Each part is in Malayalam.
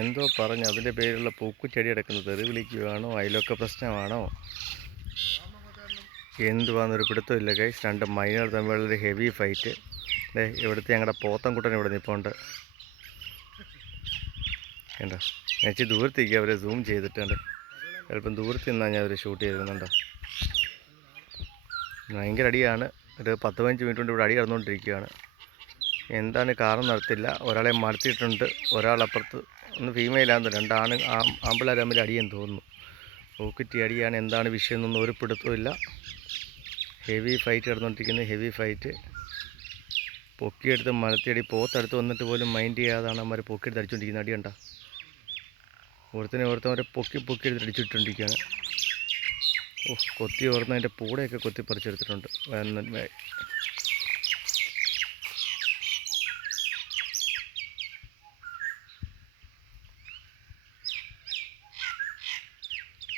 എന്തോ പറഞ്ഞ് അതിൻ്റെ പേരിലുള്ള പൂക്കുച്ചെടി കിടക്കുന്നത് തെറി വിളിക്കുകയാണോ അയലൊക്കെ പ്രശ്നമാണോ എന്തുവാന്നൊരു പിടുത്തമില്ല ഗൈസ്. രണ്ട് മൈനർ തമ്മിലുള്ളൊരു ഹെവി ഫൈറ്റ്. ഇവിടുത്തെ ഞങ്ങളുടെ പോത്തൻകുട്ടൻ ഇവിടെ നിൽപ്പുണ്ട്. കണ്ടോ, ഞാൻ ഇച്ചിരി ദൂരത്തേക്ക് അവരെ സൂം ചെയ്തിട്ടുണ്ട്. ചിലപ്പം ദൂരത്തിൽ നിന്നാണ് ഞാൻ അവരെ ഷൂട്ട് ചെയ്തിരുന്നുണ്ടോ. ഭയങ്കര അടിയാണ്. ഒരു 10-15 മിനിറ്റ് കൊണ്ട് ഇവിടെ അടി നടന്നുകൊണ്ടിരിക്കുകയാണ്. എന്താണ് കാരണം നടത്തില്ല. ഒരാളെ മടുത്തിട്ടുണ്ട്, ഒരാളപ്പുറത്ത് ഒന്ന് ഫീമെയിലാന്ന്, രണ്ടാണ് ആമ്പിള്ളേർ തമ്മിൽ അടിയെന്ന് തോന്നുന്നു. പൂക്കുറ്റി അടിയാണ്. എന്താണ് വിഷയം എന്നൊന്നും ഒരു പിടുത്തമില്ല. ഹെവി ഫൈറ്റ് നടന്നുകൊണ്ടിരിക്കുന്നത്, ഹെവി ഫൈറ്റ്. പൊക്കിയെടുത്ത് മലത്തിയടി, പോത്തടുത്ത് വന്നിട്ട് പോലും മൈൻഡ് ചെയ്യാതാണ് അവന്മാർ പൊക്കിയെടുത്ത് അടിച്ചുകൊണ്ടിരിക്കുന്നത്. അടിയുണ്ട, ഓരോരുത്തരെ പൊക്കിയെടുത്ത് അടിച്ചിട്ടുണ്ടിരിക്കുകയാണ്. കൊത്തി ഓർന്നതിൻ്റെ പൂടെയൊക്കെ കൊത്തി പറിച്ചെടുത്തിട്ടുണ്ട്.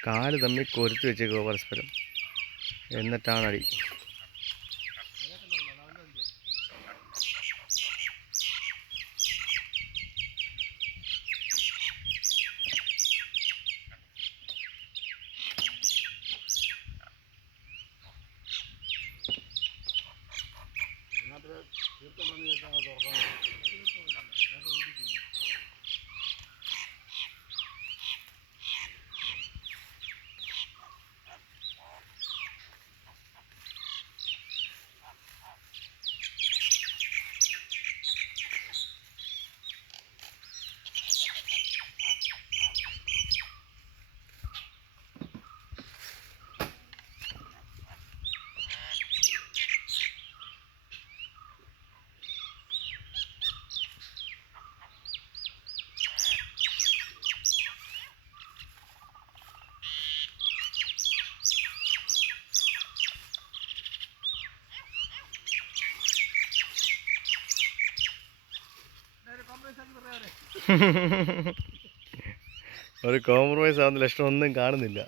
കാല് തമ്മിൽ കൊരുത്തി വെച്ചേക്കുക പരസ്പരം, എന്നിട്ടാണ് അടി. ഒരു കോംപ്രമൈസ് ആവുന്ന ലക്ഷണം ഒന്നും കാണുന്നില്ല.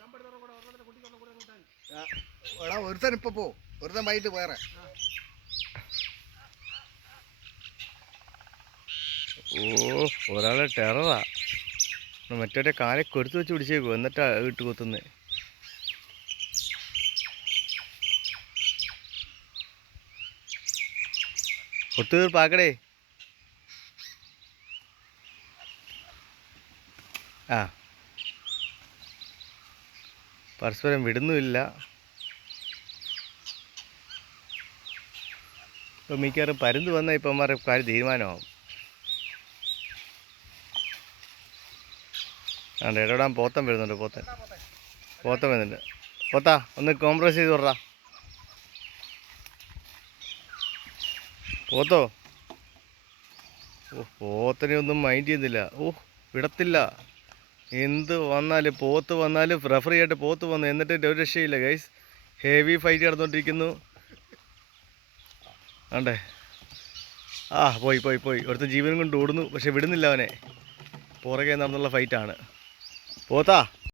ഒരുത്തൻ ഇപ്പൊ പോ, ഒരുത്തൻ വൈകിട്ട് വേറെ. ഒരാളെ ടെററാ. മറ്റേ കാലെ കൊരുത്ത് വെച്ച് പിടിച്ചേക്കോ, എന്നിട്ടാ ഇട്ട് കൊത്തുന്നേ. ഒത്തുതീർപ്പാക്കടേ. പരസ്പരം വിടുന്നുമില്ല. ഇപ്പം മിക്കവാറും പരുന്ത് വന്നാൽ ഇപ്പം അമ്മമാരുടെ കാര്യം തീരുമാനമാവും. ആണ്ട് ഇടപെടാൻ പോത്തൻ വരുന്നുണ്ട്. പോത്തൻ വരുന്നുണ്ട്. പോത്താ ഒന്ന് കോംപ്രമൈസ് ചെയ്ത് വിടറാ. പോത്തോ, പോത്തനെ ഒന്നും മൈൻഡ് ചെയ്യുന്നില്ല. വിടത്തില്ല. എന്ത് വന്നാലും പോത്ത് വന്നാലും റെഫറി ആയിട്ട് പോത്ത് വന്നു, എന്നിട്ട് ഒരു രക്ഷയില്ല ഗൈസ്. ഹെവി ഫൈറ്റ് നടന്നുകൊണ്ടിരിക്കുന്നു. ആണ്ടേ പോയി ഒരുത്ത ജീവനും കൊണ്ട് ഓടുന്നു, പക്ഷെ വിടുന്നില്ല അവനെ. പുറകെ നടന്നുള്ള ഫൈറ്റാണ്. പോത്താ